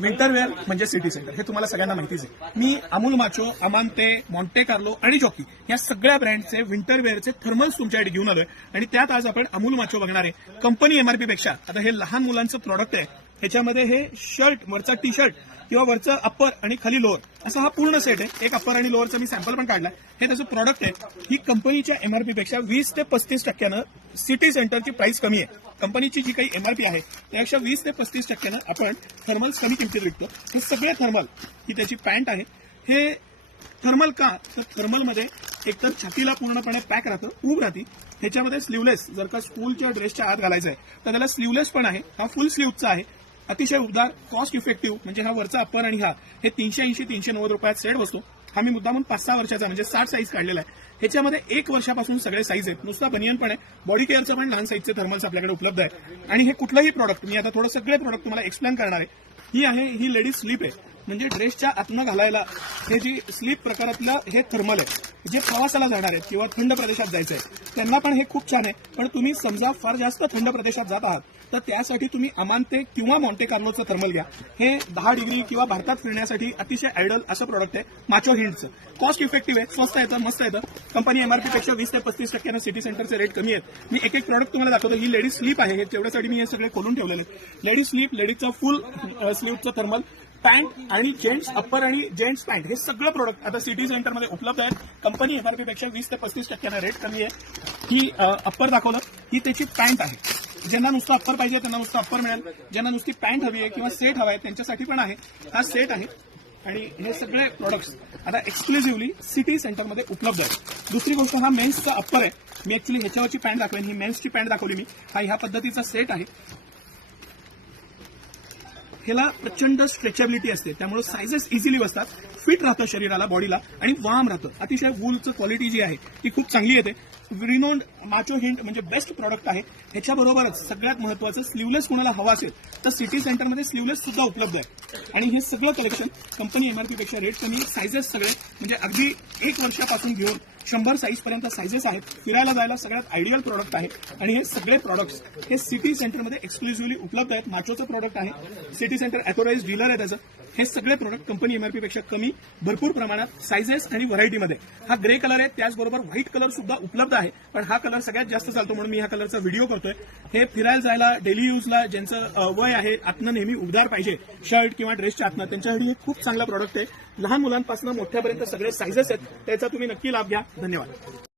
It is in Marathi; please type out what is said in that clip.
विंटर वेअर म्हणजे सिटी सेंटर हे तुम्हाला सगळ्यांना माहितीच आहे. मी अमूल माचो, अमांते, मॉन्टे कार्लो आणि जॉकी या सगळ्या ब्रँडचे विंटर वेअरचे थर्मल्स तुमच्याकडे घेऊन आलोय आणि त्यात आज आपण अमूल माचो बघणार आहे. कंपनी एमआरपी पेक्षा आता हे लहान मुलांचं प्रॉडक्ट आहे. ह्याच्यामध्ये हे शर्ट, वरचा टी शर्ट किंवा वरचं अप्पर आणि खाली लोअर असा हा पूर्ण सेट आहे. एक अप्पर आणि लोअरचा मी सॅम्पल पण काढला. हे त्याचं प्रॉडक्ट आहे. ही कंपनीच्या एमआरपी पेक्षा 20 ते 35% सिटी सेंटरची प्राइस कमी आहे. कंपनीची जी काही एमआरपी आहे त्यापेक्षा 20 ते 35% आपण थर्मल्स कमी किमतीत विकतो. हे सगळे थर्मल, ही त्याची पॅन्ट आहे. हे थर्मल का तर थर्मलमध्ये एकतर छातीला पूर्णपणे पॅक राहतं, उब राहते. ह्याच्यामध्ये स्लीवलेस, जर का स्कूलच्या ड्रेसच्या आत घालायचं आहे तर त्याला स्लीवलेस पण आहे. हा फुल स्लीवचा आहे. अतिशय उबदार, कॉस्ट इफेक्टिव्ह. म्हणजे हा वरचा अप्पर आणि हा हे 380-390 रुपयात सेट बसतो. हा मी मुद्दामून 5-6 वर्षाचा म्हणजे 60 साईज काढलेला आहे. ह्याच्यामध्ये 1 वर्षापासून सगळे साईज आहेत. नुसता बनियन पण आहे, बॉडी केअरचं पण लहान साईजचे थर्मल्स आपल्याकडे उपलब्ध आहे. आणि हे कुठलंही प्रॉडक्ट मी आता थोडं सगळे प्रॉडक्ट तुम्हाला एक्सप्लेन करणार आहे. ही लेडीज स्लीप आहे, म्हणजे ड्रेसच्या आतनं घालायला हे जी स्लीप प्रकारातलं हे थर्मल आहे. जे प्रवासाला जाणार आहेत किंवा थंड प्रदेशात जायचं आहे त्यांना पण हे खूप छान आहे. पण तुम्ही समजा फार जास्त थंड प्रदेशात जात आहात तर त्यासाठी तुम्ही अमांते किंवा मॉन्टे कार्लोचं थर्मल घ्या. हे 10 डिग्री किंवा भारतात फिरण्यासाठी अतिशय आयडल असं प्रॉडक्ट आहे. माचो हिंटचं कॉस्ट इफेक्टिव्ह आहे, स्वस्त येतं, मस्त येतं. कंपनी एमआरपी पेक्षा 20 ते 35% सिटी सेंटरचे रेट कमी आहेत. मी एक एक प्रॉडक्ट तुम्हाला दाखवतो. ही लेडीज स्लीप आहे, तेवढ्यासाठी मी हे सगळे खोलून ठेवलेले आहेत. लेडीज स्लीप, लेडीजचं फुल स्लीवचं थर्मल, पॅन्ट आणि जेंट्स अप्पर आणि जेंट्स पॅन्ट हे सगळं प्रोडक्ट आता सिटी सेंटरमध्ये उपलब्ध आहेत. कंपनी एमआरपी पेक्षा 20 ते 35% रेट कमी आहे. ही अप्पर दाखवलं, ही त्याची पॅन्ट आहे. ज्यांना नुसतं अप्पर पाहिजे त्यांना नुसतं अप्पर मिळेल. ज्यांना नुसती पॅन्ट हवी आहे किंवा सेट हवा आहे त्यांच्यासाठी पण आहे. हा सेट आहे. आणि हे सगळे प्रोडक्ट्स आता एक्सक्लुझिव्हली सिटी सेंटरमध्ये उपलब्ध आहेत. दुसरी गोष्ट, हा मेन्सचा अप्पर आहे. मी ऍक्च्युली ह्याच्यावरची पॅन्ट दाखवेन. ही मेन्सची पॅन्ट दाखवली मी. हा ह्या पद्धतीचा सेट आहे. ह्याला प्रचंड स्ट्रेचेबिलिटी असते, त्यामुळे सायझेस इझिली बसतात, फिट राहतं शरीराला, बॉडीला आणि वार्म राहतं. अतिशय वूलचं क्वालिटी जी आहे ती खूप चांगली येते. रिनोन्ड माचो हिंट म्हणजे बेस्ट प्रॉडक्ट आहे. ह्याच्याबरोबरच सगळ्यात महत्त्वाचं, स्लीवलेस कोणाला हवा असेल तर सिटी सेंटरमध्ये स्लीवलेस सुद्धा उपलब्ध आहे. आणि हे सगळं कलेक्शन कंपनी एमआरपी पेक्षा रेट कमी, सायझेस सगळे म्हणजे अगदी 1 वर्षापासून घेऊन 100 साईजपर्यंत सायझेस आहेत. फिरायला जायला सगळ्यात आयडियल प्रॉडक्ट आहे. आणि हे सगळे प्रॉडक्ट्स हे सिटी सेंटरमध्ये एक्सक्लुझिव्हली उपलब्ध आहेत. माचोचं प्रॉडक्ट आहे, सिटी सेंटर ऑथोराइज्ड डीलर आहे त्याचं. हे सगळे प्रॉडक्ट कंपनी एमआरपी पेक्षा कमी, भरपूर प्रमाणात, सायझेस आणि व्हरायटीमध्ये. हा ग्रे कलर आहे, त्याचबरोबर व्हाईट कलर सुद्धा उपलब्ध आहे. पण हा कलर सगळ्यात जास्त चालतो म्हणून मी ह्या कलरचा व्हिडिओ करतोय. हे फिरायला जायला, डेली यूजला ज्यांचं वय आहे, आतनं नेहमी उबदार पाहिजे शर्ट किंवा ड्रेसच्या आतनं, त्यांच्यासाठी हे खूप चांगलं प्रॉडक्ट आहे. लहान मुलांपासून मोठ्यापर्यंत सगळे सायझेस आहेत. त्याचा तुम्ही नक्की लाभ घ्या. धन्यवाद.